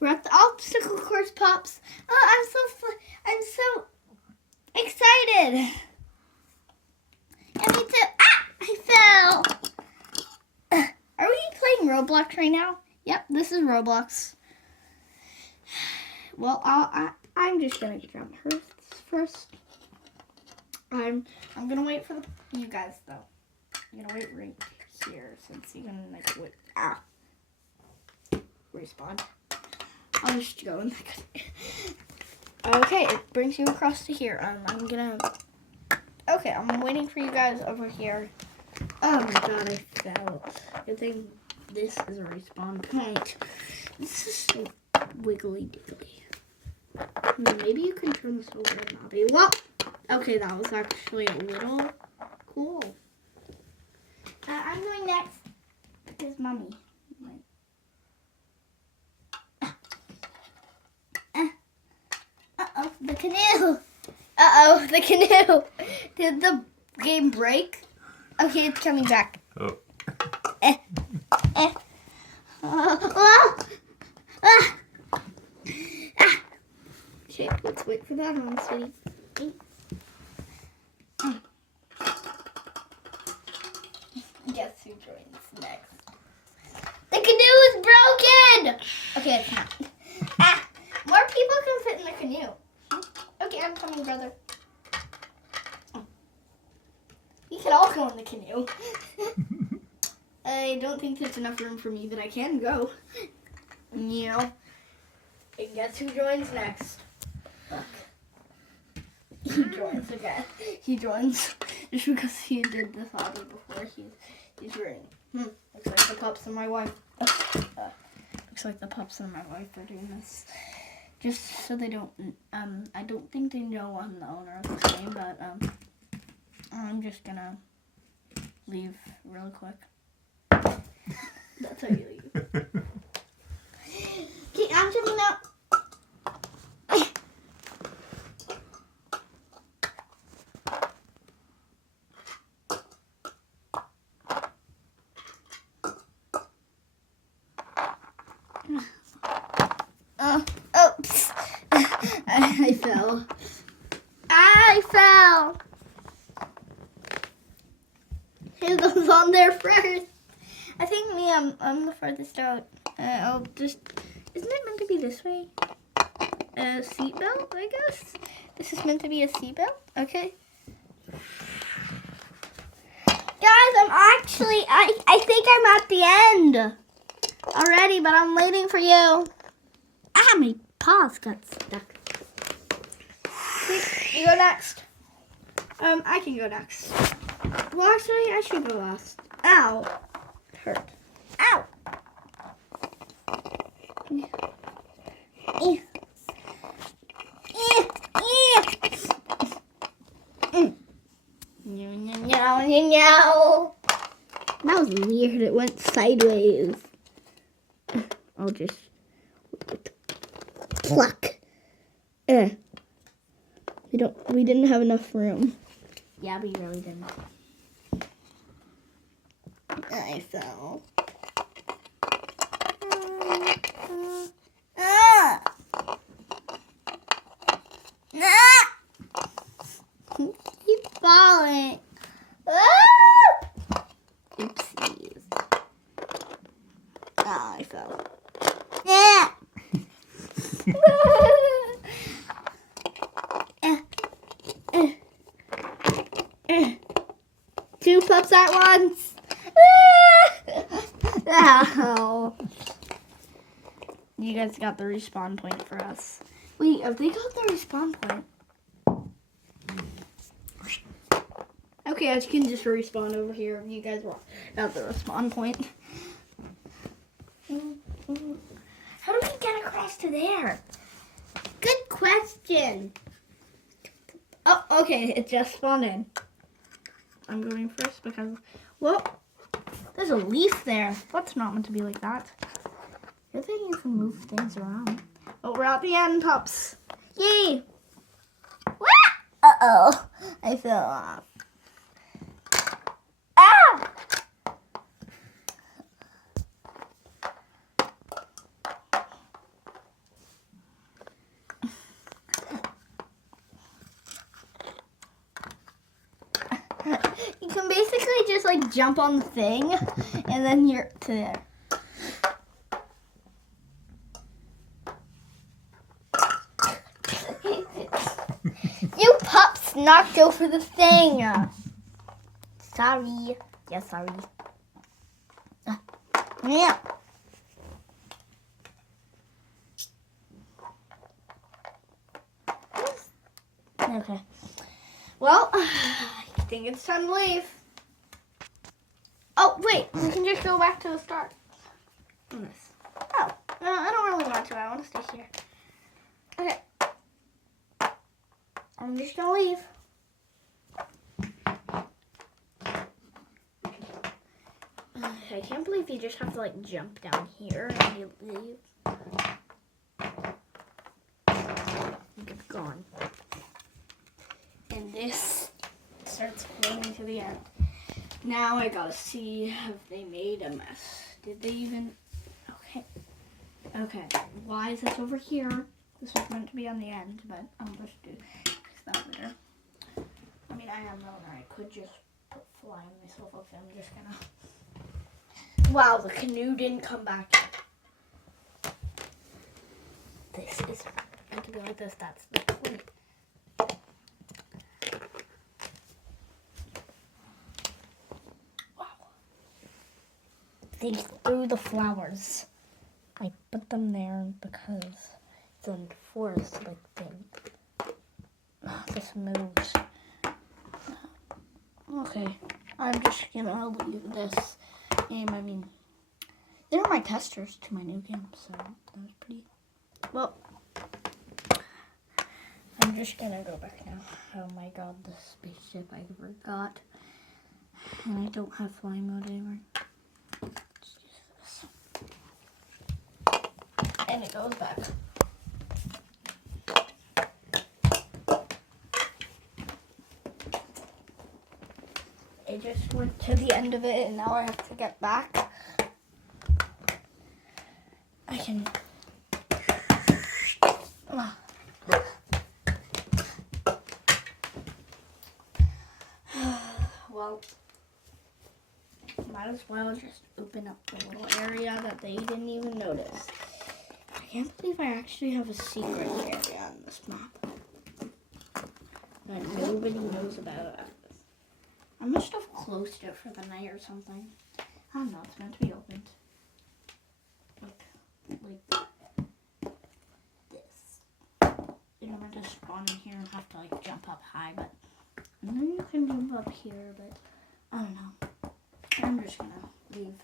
We're at the obstacle course, Pups. Oh, I'm so excited. And me too. Ah! I fell. Are we playing Roblox right now? Yep, this is Roblox. Well, I'm just gonna jump first. I'm gonna wait for you guys though. I'm gonna wait right here since you can like wait. Ah, respawn. I'll just go in the. Okay, it brings you across to here. I'm gonna. Okay, I'm waiting for you guys over here. Oh my god, I fell. Good thing this is a respawn point. This is so wiggly diggly. Maybe you can turn this over and not be. Well, okay, that was actually a little cool. I'm going next. Here's mommy. Uh-oh, the canoe. Uh-oh, the canoe. Did the game break? Okay, it's coming back. Oh. Okay, let's wait for that one, sweetie. Guess who joins next? The canoe is broken! Okay, it's not. More people can fit in the canoe. Okay, I'm coming, brother. We can all go in the canoe. I don't think there's enough room for me, but I can go. Yeah. And guess who joins next? Look. He joins again. He joins just because he did this hobby before. He's running. Looks like the pups and my wife. Looks like the pups and my wife are doing this. Just so they don't. I don't think they know I'm the owner of this game, but I'm just gonna leave really quick. That's how you leave. Okay, I'm jumping out. Oops. I fell. I fell. Who goes on there first? I think me, I'm the farthest out. I'll just, isn't it meant to be this way? A seatbelt, I guess? This is meant to be a seatbelt? Okay. Guys, I think I'm at the end already, but I'm waiting for you. My paws got stuck. You go next. I can go next. Well, actually, I should go last. Ow. It hurt. Ow. That was weird. It went sideways. I'll just pluck. We didn't have enough room. Yeah, we really didn't. I fell. Keep falling. Oopsies. I fell. Yeah. Two pups at once. Ow. You guys got the respawn point for us. Wait, have they got the respawn point? Okay, I can just respawn over here if you guys want at the respawn point. How do we get across to there? Good question. Oh, okay, it just spawned in. I'm going first because, well, there's a leaf there. That's not meant to be like that. Good thing you can move things around. Oh, we're at the end, Pups. Yay! Uh-oh, I fell off. Ah! can basically just like jump on the thing and then you're to there. You pups knocked over the thing. Sorry. Yeah, sorry. Yeah. Okay. Well, I think it's time to leave. Oh, wait. We can just go back to the start. On this. Oh, no, I don't really want to. I want to stay here. Okay. I'm just going to leave. I can't believe you just have to, like, jump down here and you leave. It's gone. And this starts floating to the end. Now I gotta see if they made a mess. Did they even... Okay. Okay. Why is this over here? This was meant to be on the end, but I'll just do that later. I mean, I am known I could just fly myself up there. I'm just gonna... Wow, the canoe didn't come back yet. This is meant to be like this. That's the point. Wow. They threw the flowers. I put them there because it's in the forest, like this moves. Okay, I'm just gonna leave this game. I mean, they're my testers to my new game, so that was pretty well. I'm just gonna go back now. Oh my god, the spaceship I forgot. And I don't have flying mode anymore. Let's use this. And it goes back. I just went to the end of it and now I have to get back. I can... Well, might as well just open up the little area that they didn't even notice. I can't believe I actually have a secret area on this map that nobody knows about. I must have closed it for the night or something. I don't know, it's meant to be opened. Like this. You're never just spawn in here and have to like jump up high, but I know you can jump up here, but I don't know. I'm just gonna leave